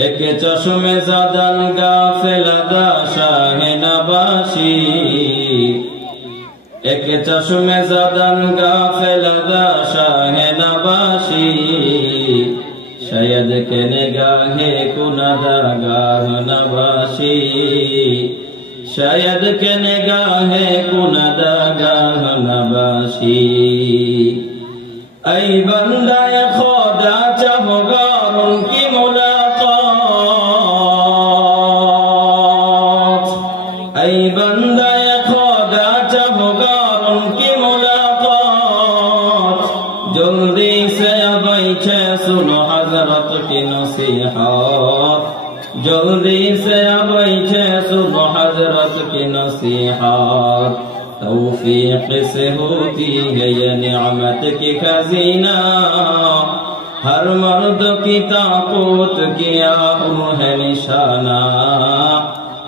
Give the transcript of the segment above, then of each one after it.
एक चश्मे ज़दन गाफिल दा शाह नबाशी, एक चश्मे ज़दन गाफिल दा शाह नबाशी, शायद के निगाहे कुनदा गाह नबाशी, शायद के निगाहे कुनदा गाह नबाशी। ऐ बंदा खुदा चाहोगा उनकी मुलाकात, ऐ बंदा खुदा चाहोगा उनकी मुलाकात, जल्दी से बैठे सुनो हजरत की नसीहत, जल्दी से बैठे सुनो हजरत की नसीहत। तौफीक से होती है ये निअमत की खजीना, हर मर्द की ताकत किया है निशाना,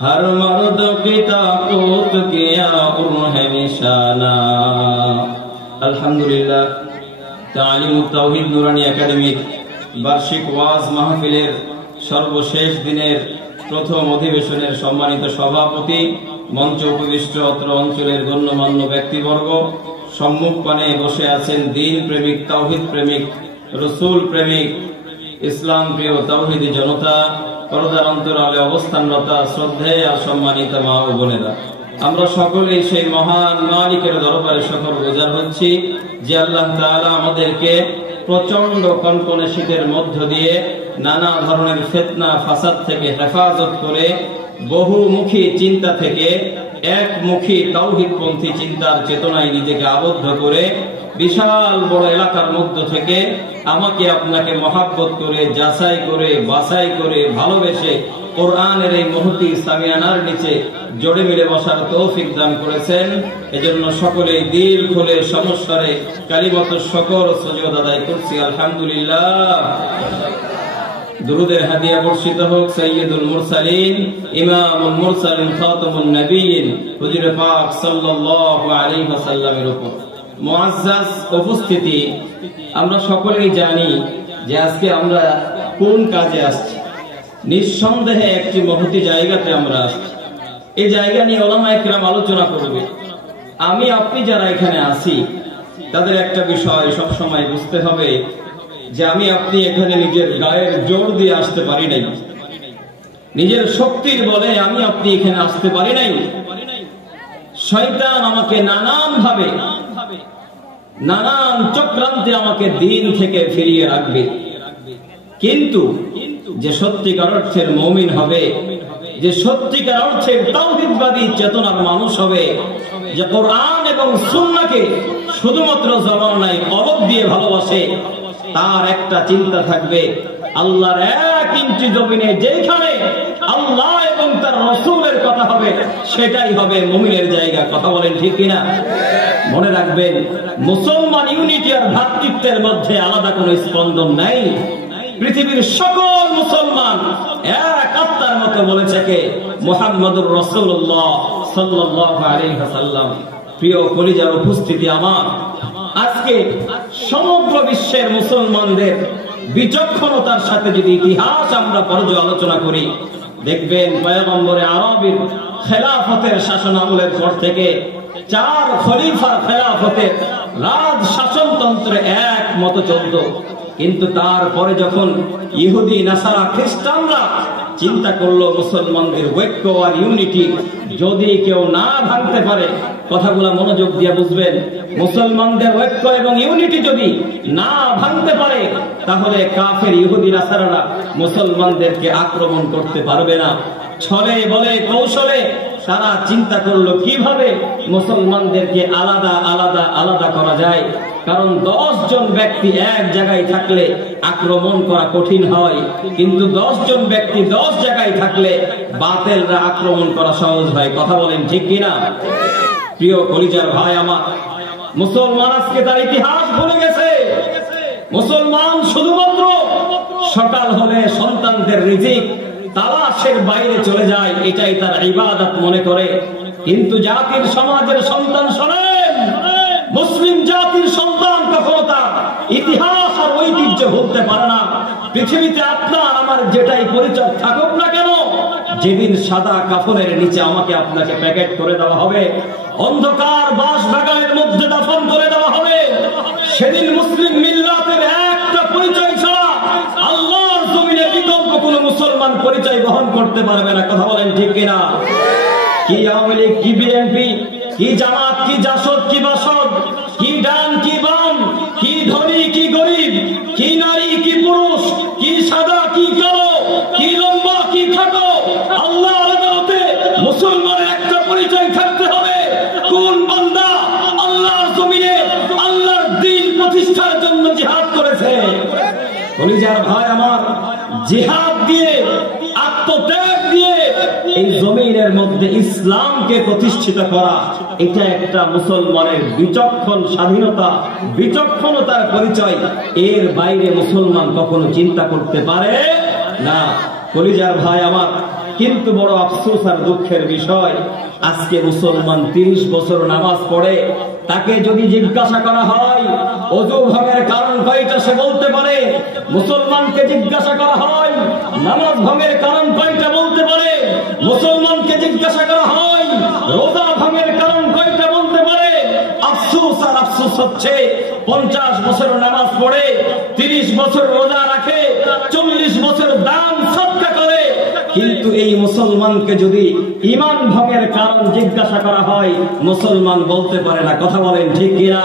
हर मर्द की ताकत किया है निशाना। अल्हम्दुलिल्लाह, तालीमुत ताওহীদ নুরানী একাডেমির বার্ষিক ওয়াজ মাহফিলের সর্বশেষ দিনের প্রথম অধিবেশনের সম্মানিত সভাপতি, মঞ্চে উপবিষ্ট অত্র অঞ্চলের গণ্যমান্য ব্যক্তিবর্গ, সম্মুখপানে বসে আছেন দ্বীন প্রেমিক, তাওহীদ প্রেমিক, রসুল প্রেমিক, ইসলাম প্রিয় তাওহীদি জনতা, পর্দার অন্তরালে অবস্থানরত শ্রদ্ধেয় আর সম্মানিত মা ও বোনেরা, আমরা সকলেই সেই মহান মালিকের দরবারে শুকরগুজার হচ্ছি যে আল্লাহ তাআলা আমাদেরকে প্রচন্ড কনকনে শীতের মধ্য দিয়ে নানা ধরনের ফিতনা ফাসাদ থেকে হেফাজত করে বহুমুখী চিন্তা থেকে একমুখী তাওহীদপন্থী চিন্তার চেতনায় নিজেকে আবদ্ধ করে বিশাল বড় এলাকার মধ্য থেকে আমাকে আপনাকে মহাব্বত করে যাচাই করে বাছাই করে ভালোবেসে কোরআনের এই মহতী সামিয়ানার নিচে জড়ে মিলে বসার তৌফিক দান করেছেন। এজন্য সকলে দিল খুলে সমস্যারে কালিমাতুশ শুকর ও সুজুদ আদায় করছি আলহামদুলিল্লাহ। দুরুদের হাদিয়া বর্ষিত হোক সাইয়্যিদুল মুরসালিন, ইমামুল মুরসালিন, খাতামুন নবিয়্যিন হুজুর পাক সাল্লাল্লাহু আলাইহি ওয়াসাল্লামের উপর। মুআজ্জাজ উপস্থিতি, আমরা সকলেই জানি যে আজকে আমরা কোন কাজে আসছি। নিঃসন্দেহে একটি মহতী জায়গাতে আমরা আসছি। এই জায়গা নিয়ে উলামায়ে কেরাম আলোচনা করবে। আমি আপনি যারা এখানে আছি তাদের একটা বিষয় সব সময় বুঝতে হবে যে আমি আপনি এখানে নিজের গায়ের জোর দিয়ে আসতে পারি নাই, নিজের শক্তির বলে আমি আপনি এখানে আসতে পারি নাই। শয়তান আমাকে নানান ভাবে নানান চক্রান্তে আমাকে দিন থেকে ফিরিয়ে রাখবে, কিন্তু যে সত্যিকার অর্থের মুমিন হবে, যে সত্যিকার অর্থের তাওহীদবাদী চেতনার মানুষ হবে, যে কোরআন এবং সুন্নাহকে শুধুমাত্র জবান নাই কলব দিয়ে ভালোবাসে, তার একটা চিন্তা থাকবে আল্লাহর এক ইঞ্চি জমিনে যেখানে আল্লাহ এবং তার রাসূলের কথা হবে সেটাই হবে মুমিনের জায়গা। কথা বলেন ঠিক কিনা? মনে রাখবেন, মুসলমান ইউনিটি আর ভ্রাতৃত্বের মধ্যে আলাদা কোনো স্পন্দন নাই। পৃথিবীর সকল মুসলমান এক আত্মার মতো বলেছে কে? মুহাম্মদুর রাসূলুল্লাহ সাল্লাল্লাহু আলাইহি ওয়াসাল্লাম। প্রিয় কলিজার উপস্থিতি, আমার আজকে সমগ্র বিশ্বের মুসলমানদের বিচক্ষণতার সাথে যদি ইতিহাস আমরা পর্যালোচনা করি, দেখবেন পয়গম্বরে আরবীর খেলাফতের শাসন আমলের পর থেকে 4 খলিফার খেলাফতের রাজ শাসনতন্ত্রে এক মত চলত। কিন্তু তারপরে যখন ইহুদি, নাসারা, খ্রিস্টানরা চিন্তা করলো মুসলমানদের ঐক্য আর ইউনিটি যদি কেউ না ভাঙতে পারে, কথাগুলো মনোযোগ দিয়ে বুঝবেন, মুসলমানদের ঐক্য এবং ইউনিটি যদি না ভাঙতে পারে তাহলে কাফের ইহুদি নাসারারা মুসলমানদেরকে আক্রমণ করতে পারবে না। ছলে বলে কৌশলে তারা চিন্তা করলো কিভাবে মুসলমানদেরকে আলাদা আলাদা আলাদা করা যায়। কারণ 10 জন ব্যক্তি এক জায়গায় থাকলে আক্রমণ করা কঠিন হয়, কিন্তু 10 জন ব্যক্তি 10 জায়গায় থাকলে বাতিলরা আক্রমণ করা সহজ হয়। কথা বলেন ঠিক কিনা? প্রিয় কলিজার ভাই আমার, মুসলমান আজকে তার ইতিহাস ভুলে গেছে। মুসলমান শুধুমাত্র সকাল হলে সন্তানদের রিজিক তালাশের বাইরে চলে যায়, এটাই তার ইবাদত মনে করে। কিন্তু জাতির সমাজের সন্তান, শোনেন, মুসলিম জাতির সন্তান কখনো তার ইতিহাস আর ঐতিহ্য ভুলতে পারে না। পৃথিবীতে আপনার আমার যেটাই পরিচয় থাকুক না কেন, যেদিন সাদা কাফনের নিচে আমাকে আপনাকে প্যাকেট করে দেওয়া হবে, অন্ধকার বাস বাগানের মধ্যে দাফন করে দেওয়া হবে, সেদিন মুসলিম মিল্লাতের একটা পরিচয় ছাড়া আল্লাহর জমিনে বিকল্প কোন মুসলমান পরিচয় বহন করতে পারবে না। কথা বলেন ঠিক কিনা? কি আওয়ামী লীগ, কি বিএনপি, কি জামাত, কি জাসদ, কি বাসদ, কি ডান, কি বাম, কি ধনী, কি গরিব, কি নারী, কি পুরুষ, কি সাদা, কি কালো, কি লম্বা, কি খাটো, আল্লাহর আদালতে মুসলমানের একটা পরিচয় থাকতে হবে। কোন বান্দা আল্লাহর জমিনে আল্লাহর দ্বীন প্রতিষ্ঠার জন্য জিহাদ করেছে। কলিজার ভাই আমার, জিহাদ দিয়ে, আত্মত্যাগ দিয়ে এই জমিনের মধ্যে ইসলামকে প্রতিষ্ঠিত করা, এটা একটা মুসলমানের বিচক্ষণ স্বাধীনতা, বিচক্ষণতার পরিচয়। এর বাইরে মুসলমান কখনো চিন্তা করতে পারে না। কলিজার ভাই আমার, কিন্তু বড় আফসোস আর দুঃখের বিষয়, আজকে মুসলমান 30 বছর নামাজ পড়ে, তাকে যদি জিজ্ঞাসা করা হয় ওযু ভঙ্গের কারণ কয়টা, সে বলতে পারে। মুসলমানকে জিজ্ঞাসা করা হয় নামাজ ভঙ্গের কারণ কয়টা, বলতে পারে। মুসলমানকে জিজ্ঞাসা করা হয় রোজা ভঙ্গের কারণ কয়টা, বলতে পারে। আফসোস আর আফসোস হচ্ছে 50 বছর নামাজ পড়ে, 30 বছর রোজা রাখে, 40 বছর দান সদকা করে, কিন্তু এই মুসলমানকে যদি ঈমান ভঙ্গের কারণ জিজ্ঞাসা করা হয়, মুসলমান বলতে পারে না। কথা বলেন ঠিক কিনা?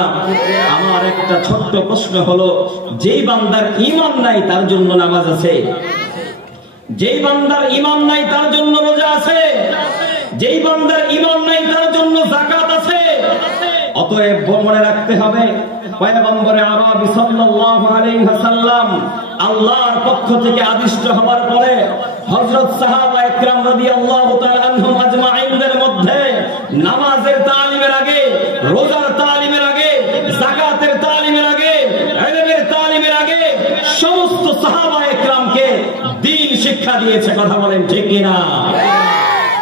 আমার একটা ছোট্ট প্রশ্ন হলো, যেই বান্দার ঈমান নাই তার জন্য নামাজ আছে? যেই বান্দার ঈমান নাই তার জন্য রোজা আছে? যেই বান্দার ঈমান নাই তার জন্য যাকাত আছে? অতএব মনে রাখতে হবে, পয়গম্বরে আরবি সাল্লাল্লাহু আলাইহি ওয়াসাল্লাম আল্লাহর পক্ষ থেকে আদিষ্ট হওয়ার পরে হযরত সাহাবা ইকরাম রাদিয়াল্লাহু তাআলা আনহুম আজমাইনদের মধ্যে নামাজের তালিমের আগে, রোজার তালিমের আগে, যাকাতের তালিমের আগে, ইলমের তালিমের আগে সমস্ত সাহাবা ইকরামকে দ্বীন শিক্ষা দিয়েছে। কথা বলেন ঠিক কিনা?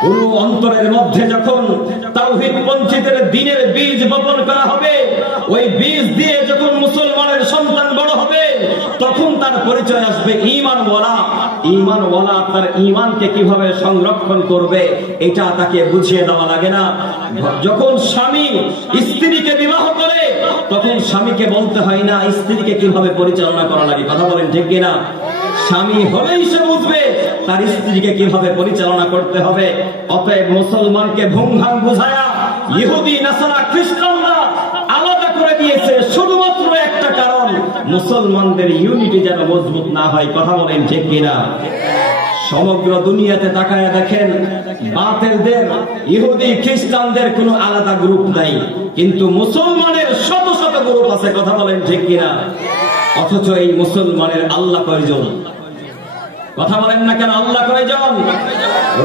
পুরো অন্তরের মধ্যে যখন তাওহীদ পঞ্চিতের দ্বীনের বীজ বপন করা হবে, ওই বীজ দিয়ে যখন মুসলমানের সন্তান বড় হবে, তখন তার পরিচয় আসবে ঈমানওয়ালা। ঈমানওয়ালা তার ঈমানকে কিভাবে সংরক্ষণ করবে এটা তাকে বুঝিয়ে দেওয়া লাগে না। যখন স্বামী স্ত্রীকে বিবাহ করে, তখন স্বামীকে বলতে হয় না স্ত্রীকে কিভাবে পরিচালনা করা লাগে। কথা বলেন ঠিক কিনা? স্বামী হলেই সে বুঝবে তার স্ত্রীকে কিভাবে পরিচালনা করতে হবে। অতএব মুসলমানকে ভুমভাং বুঝায়া ইহুদি, নাসারা, খ্রিস্টানরা আলাদা করে দিয়েছে শুধুমাত্র একটা কারণ, মুসলমানদের ইউনিটি যেন মজবুত না হয়। কথা বলেন ঠিক কিনা? সমগ্র দুনিয়াতে তাকায় দেখেন, বাতিলদের, ইহুদি, খ্রিস্টানদের কোনো আলাদা গ্রুপ নাই, কিন্তু মুসলমানের শত শত গ্রুপ আছে। কথা বলেন ঠিক কিনা? অথচ এই মুসলমানের আল্লাহ কয়জন? কথা বলেন না কেন? আল্লাহ কয়জন?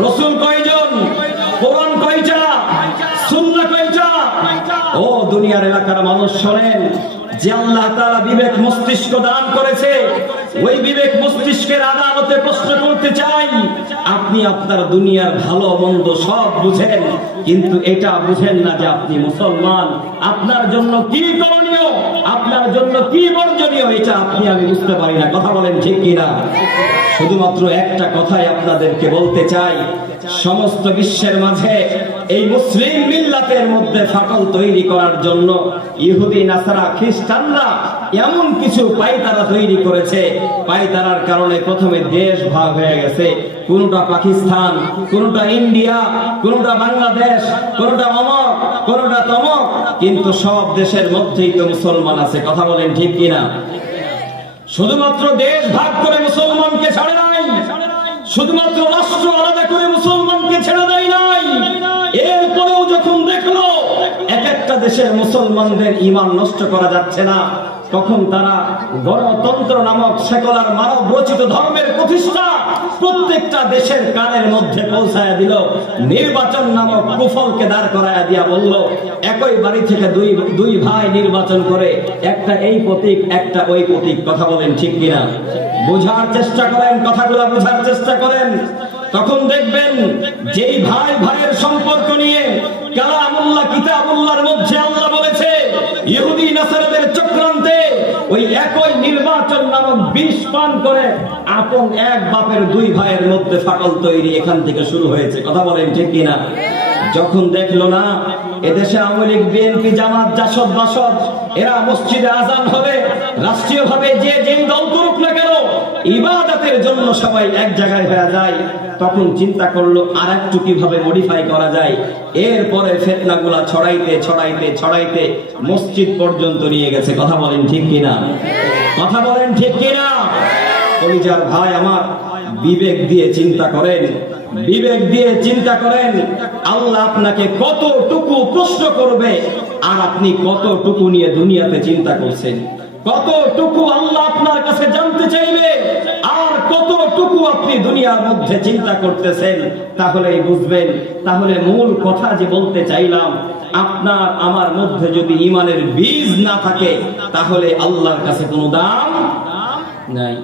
রাসূল কয়জন? কোরআন কয়টা? সুন্নাহ কয়টা? ও দুনিয়ার এলাকার মানুষ শোনেন, যে আল্লাহ তাআলা বিবেক মস্তিষ্ক দান করেছে, ওই বিবেক মস্তিষ্কের আদালতে প্রশ্ন করতে চাই, আপনি আপনার দুনিয়ার ভালো মন্দ সব বুঝেন, কিন্তু এটা বুঝেন না যে আপনি মুসলমান। আপনার জন্য কি করণীয়, আপনার জন্য কি বর্জনীয়, এটা আপনি আমি বুঝতে পারি না। কথা বলেন ঠিক কিনা? শুধুমাত্র একটা কথাই আপনাদেরকে বলতে চাই, সমস্ত বিশ্বের মাঝে এই মুসলিম মিল্লাতের মধ্যে ফাটল তৈরি করার জন্য ইহুদি, নাসারা, খ্রিস্টানরা এমন কিছু পায়তারা তৈরি করেছে, পায়তারার কারণে প্রথমে দেশ ভাগ হয়ে গেছে। কোনটা পাকিস্তান, কোনটা ইন্ডিয়া, কোনটা বাংলাদেশ, কোনটা অমক, কোনটা তমক, কিন্তু সব দেশের মধ্যেই তো মুসলমান আছে। কথা বলেন ঠিক কিনা? শুধুমাত্র দেশ ভাগ করে মুসলমানকে ছাড়ে নাই, শুধুমাত্র রাষ্ট্র আলাদা করে মুসলমানকে ছেড়ে দেয় নাই। এরপরেও যখন দেখলো এক একটা দেশের মুসলমানদের ঈমান নষ্ট করা যাচ্ছে না, তখন তারা গণতন্ত্র নামক সেকুলার মানব রচিত ধর্মের প্রতিষ্ঠা প্রত্যেকটা দেশের কানের মধ্যে পৌঁছায় দিল। নির্বাচন নামক কুফলকে দাঁড় করায় দিয়া বলল, একই বাড়ি থেকে দুই ভাই নির্বাচন করে, একটা এই প্রতীক, একটা ওই প্রতীক। কথা বলেন ঠিক কিনা? বোঝার চেষ্টা করেন, কথাগুলো বোঝার চেষ্টা করেন, তখন দেখবেন যেই ভাই ভাইয়ের সম্পর্ক নিয়ে কালামুল্লাহ, কিতাবুল্লাহর মধ্যে আল্লাহ বলেছে, ইহুদি নাসারাদের চক্রান্তে ওই একই নির্বাচন নামক বিষ পান করে আপন এক বাপের দুই ভাইয়ের মধ্যে ফাটল তৈরি এখান থেকে শুরু হয়েছে। কথা বলেন ঠিক কিনা? যখন দেখলো না এদেশে আওয়ামী লীগ, বিএনপি, জামাত, জাসদ, বাসদ এরা মসজিদে আজান হবে, রাষ্ট্রীয়ভাবে যে যেই দল করুক না কেন ইবাদতের জন্য সবাই এক জায়গায় হয়ে যায়, তখন চিন্তা করলো আর একটু কিভাবে মডিফাই করা যায়। এরপরে ফিতনাগুলা ছড়াইতে ছড়াইতে ছড়াইতে মসজিদ পর্যন্ত নিয়ে গেছে। কথা বলেন ঠিক কিনা? কথা বলেন ঠিক কিনা? কলিজার ভাই আমার, বিবেক দিয়ে চিন্তা করেন, বিবেক দিয়ে চিন্তা করেন। আল্লাহ আপনাকে কতটুকু প্রশ্ন করবে আর আপনি কতটুকু নিয়ে দুনিয়াতে চিন্তা করছেন, কতটুকু আল্লাহ আপনার কাছে জানতে চাইবে আর কতটুকু আপনি দুনিয়ার মধ্যে চিন্তা করতেছেন, তাহলেই বুঝবেন। তাহলে মূল কথা যে বলতে চাইলাম, আপনার আমার মধ্যে যদি ঈমানের বীজ না থাকে তাহলে আল্লাহর কাছে কোনো দাম নাই।